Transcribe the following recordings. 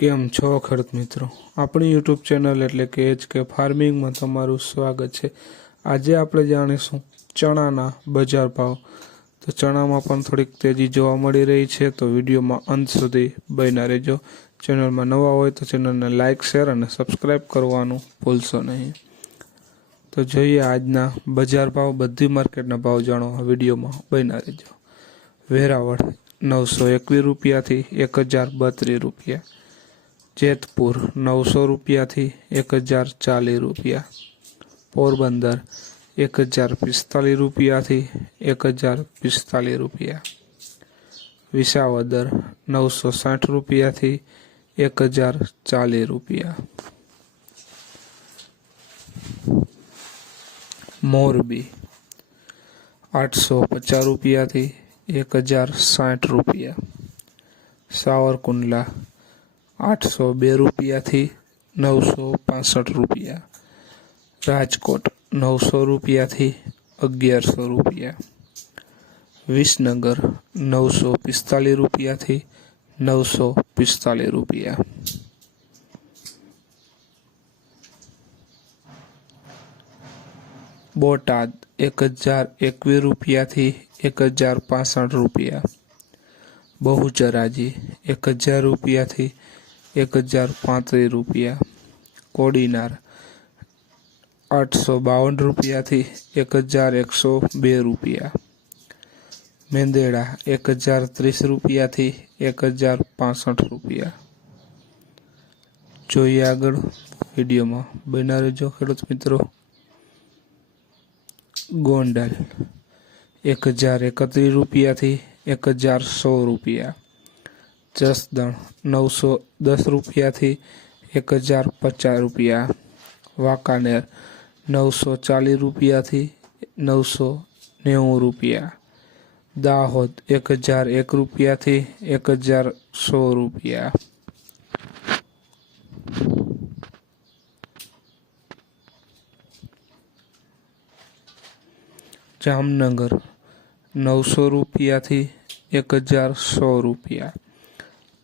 કેમ છો ખેડૂત મિત્રો? આપણી યુટ્યુબ ચેનલ એટલે કે HK ફાર્મિંગમાં તમારું સ્વાગત છે। આજે આપણે જાણીશું ચણાના બજાર ભાવ। તો ચણામાં પણ થોડીક તેજી જોવા મળી રહી છે, તો વિડીયોમાં અંત સુધી બન્યા રહેજો। ચેનલમાં નવા હોય તો ચેનલને લાઇક, શેર અને સબસ્ક્રાઈબ કરવાનું ભૂલશો નહીં। તો જોઈએ આજના બજાર ભાવ, બધી માર્કેટના ભાવ જાણવા વિડીયોમાં બન્યા રહેજો। વેરાવળ 921 રૂપિયાથી 1032 રૂપિયા, જેતપુર 900 રૂપિયાથી 1040 રૂપિયા, પોરબંદર 1045 રૂપિયાથી 1045 રૂપિયા, વિસાવદર 960 રૂપિયાથી 1040 રૂપિયા, મોરબી 850 રૂપિયાથી 1060 રૂપિયા, સાવરકુંડલા 802 રૂપિયાથી 965 રૂપિયા, રાજકોટ 900 રૂપિયાથી 1100 રૂપિયા, વિસનગર 945 રૂપિયાથી 945 રૂપિયા, બોટાદ 1021 રૂપિયાથી 1065 રૂપિયા, બહુચરાજી 1000 રૂપિયાથી 1035 રૂપિયા, કોડીનાર 852 રૂપિયાથી 1102 રૂપિયા, મેંદેડા 1030 રૂપિયાથી 1065 રૂપિયા। જોઈએ આગળ વિડીયોમાં બન્યા રહેજો ખેડૂત મિત્રો। ગોંડલ 1031 રૂપિયાથી 1100 રૂપિયા, જસદણ 910 રૂપિયાથી 1050 રૂપિયા, વાંકાનેર 940 રૂપિયાથી 990 રૂપિયા, દાહોદ 1001 રૂપિયાથી 1100 રૂપિયા, જામનગર 900 રૂપિયાથી 1100 રૂપિયા,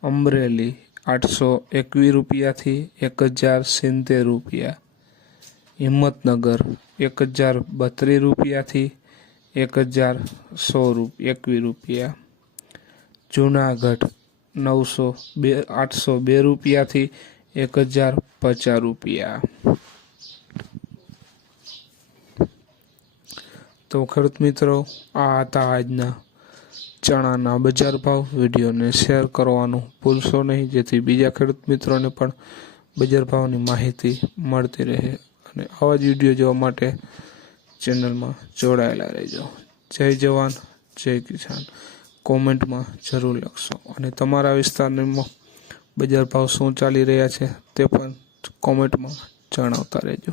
અમરેલી 821 રૂપિયાથી 1070 રૂપિયા, હિંમતનગર 1032 રૂપિયાથી 1121 રૂપિયા, જૂનાગઢ 802 રૂપિયાથી 1050 રૂપિયા। તો ખેડૂત મિત્રો, આ હતા આજના ચણાના બજાર ભાવ। વિડીયોને શેર કરવાનું ભૂલશો નહીં, જેથી બીજા ખેડૂત મિત્રોને પણ બજાર ભાવની માહિતી મળતી રહે। અને આવા જ વિડીયો જોવા માટે ચેનલમાં જોડાયેલા રહેજો। જય જવાન, જય કિસાન કોમેન્ટમાં જરૂર લખશો, અને તમારા વિસ્તારમાં બજાર ભાવ શું ચાલી રહ્યા છે તે પણ કોમેન્ટમાં જણાવતા રહેજો।